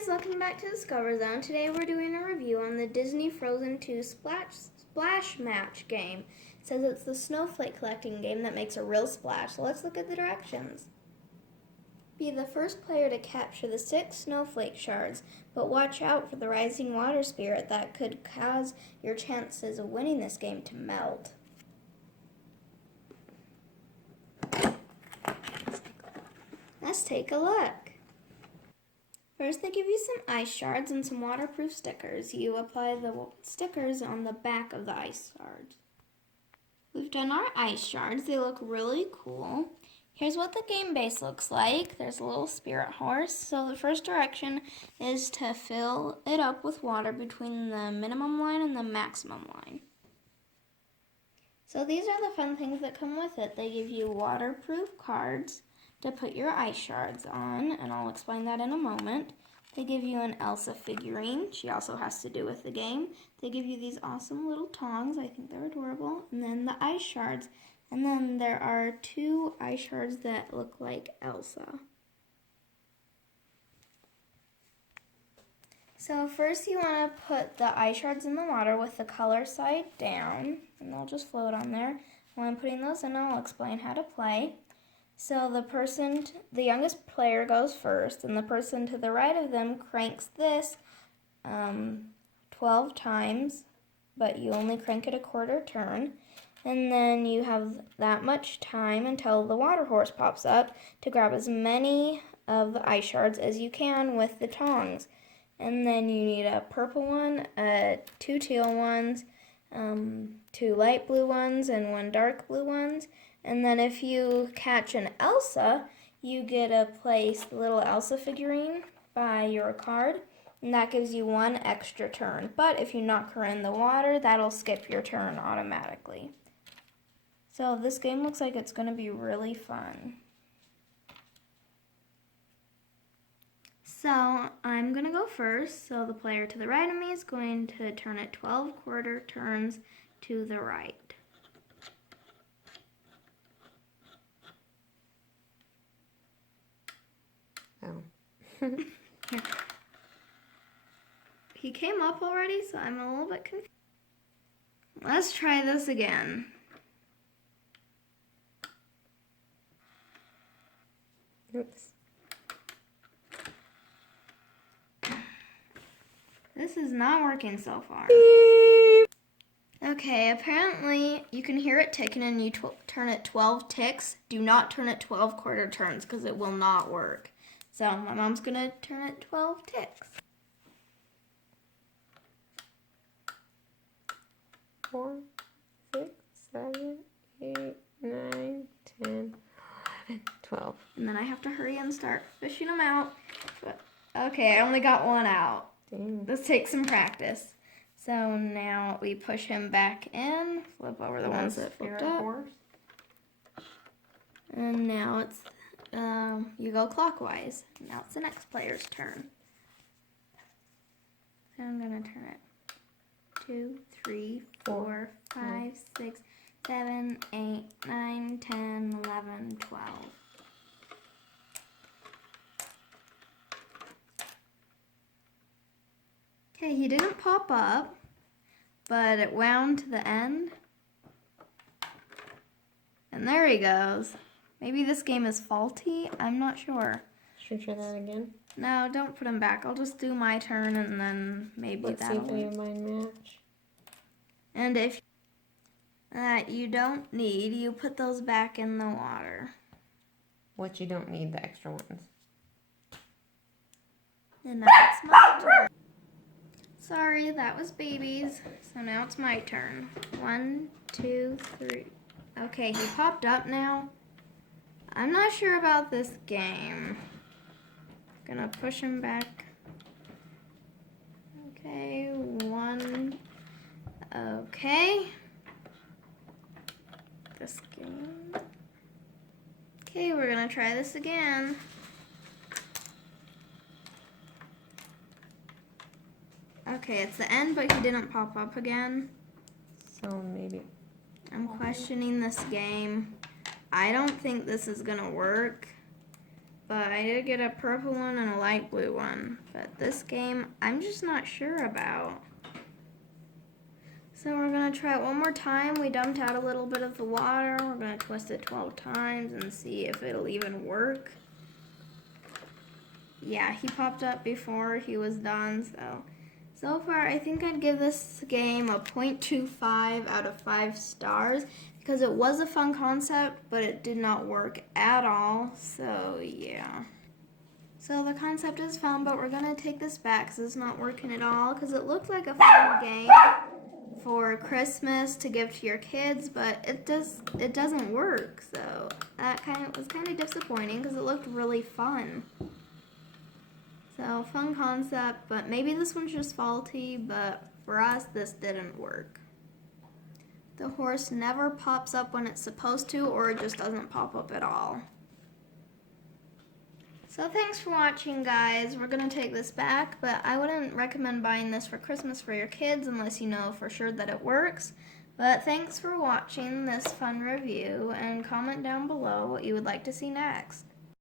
guys, welcome back to Discover Zone. Today we're doing a review on the Disney Frozen2 Splash Match game. It says it's the snowflake collecting game that makes a real splash. So let's look at the directions. Be the first player to capture the 6 snowflake shards, but watch out for the rising water spirit that could cause your chances of winning this game to melt. Let's take a look. First, they give you some ice shards and some waterproof stickers. You apply the stickers on the back of the ice shards. We've done our ice shards. They look really cool. Here's what the game base looks like. There's a little spirit horse. So the first direction is to fill it up with water between the minimum line and the maximum line. So these are the fun things that come with it. They give you waterproof cards to put your ice shards on, and I'll explain that in a moment. They give you an Elsa figurine. She also has to do with the game. They give you these awesome little tongs. I think they're adorable. And then the ice shards. And then there are 2 ice shards that look like Elsa. So first you want to put the ice shards in the water with the color side down, and they'll just float on there. When I'm putting those in, I'll explain how to play. So the youngest player goes first, and the person to the right of them cranks this 12 times, but you only crank it a quarter turn. And then you have that much time until the water horse pops up to grab as many of the ice shards as you can with the tongs. And then you need a purple one, 2 teal ones, 2 light blue ones, and 1 dark blue ones. And then if you catch an Elsa, you get to place the little Elsa figurine by your card, and that gives you 1 extra turn. But if you knock her in the water, that'll skip your turn automatically. So this game looks like it's going to be really fun. So I'm going to go first. So the player to the right of me is going to turn it 12 quarter turns to the right. Oh. He came up already, so I'm a little bit confused. Let's try this again. Oops. This is not working so far. Okay, apparently you can hear it ticking and you turn it 12 ticks. Do not turn it 12 quarter turns because it will not work. So my mom's going to turn it 12 ticks. 4, 6, 7, 8, 9, 10, 11, 12. And then I have to hurry and start fishing them out. But, okay, I only got 1 out. Dang. Let's take some practice. So now we push him back in, flip over the ones that flipped up. Horse. And now it's, you go clockwise. Now it's the next player's turn. So I'm going to turn it 2, 3, 4, 5, 6, 7, 8, 9, 10, 11, 12. Okay, he didn't pop up, but it wound to the end. And there he goes. Maybe this game is faulty. I'm not sure. Should we try that again? No, don't put him back. I'll just do my turn and then maybe Let's see that'll if any of mine match. And if you don't need, you put those back in the water. What you don't need, the extra ones. And now it's my turn. Sorry, that was babies. So now it's my turn. 1, 2, 3. Okay, he popped up now. I'm not sure about this game. Gonna push him back. Okay, 1. Okay. This game. Okay, we're gonna try this again. Okay, it's the end, but he didn't pop up again. So maybe. I'm questioning this game. I don't think this is gonna work. but I did get a purple one and a light blue one. But this game, I'm just not sure about. So we're going to try it one more time. We dumped out a little bit of the water. We're going to twist it 12 times and see if it'll even work. Yeah, he popped up before he was done, so far I think I'd give this game a 0.25 out of 5 stars because it was a fun concept, but it did not work at all, so yeah. So the concept is fun, but we're going to take this back because it's not working at all because it looked like a fun game for Christmas to give to your kids, but it doesn't work, so that was kind of disappointing because it looked really fun. So, fun concept, but maybe this one's just faulty, but for us, this didn't work. The horse never pops up when it's supposed to, or it just doesn't pop up at all. So thanks for watching, guys. We're going to take this back, but I wouldn't recommend buying this for Christmas for your kids unless you know for sure that it works. But thanks for watching this fun review, and comment down below what you would like to see next.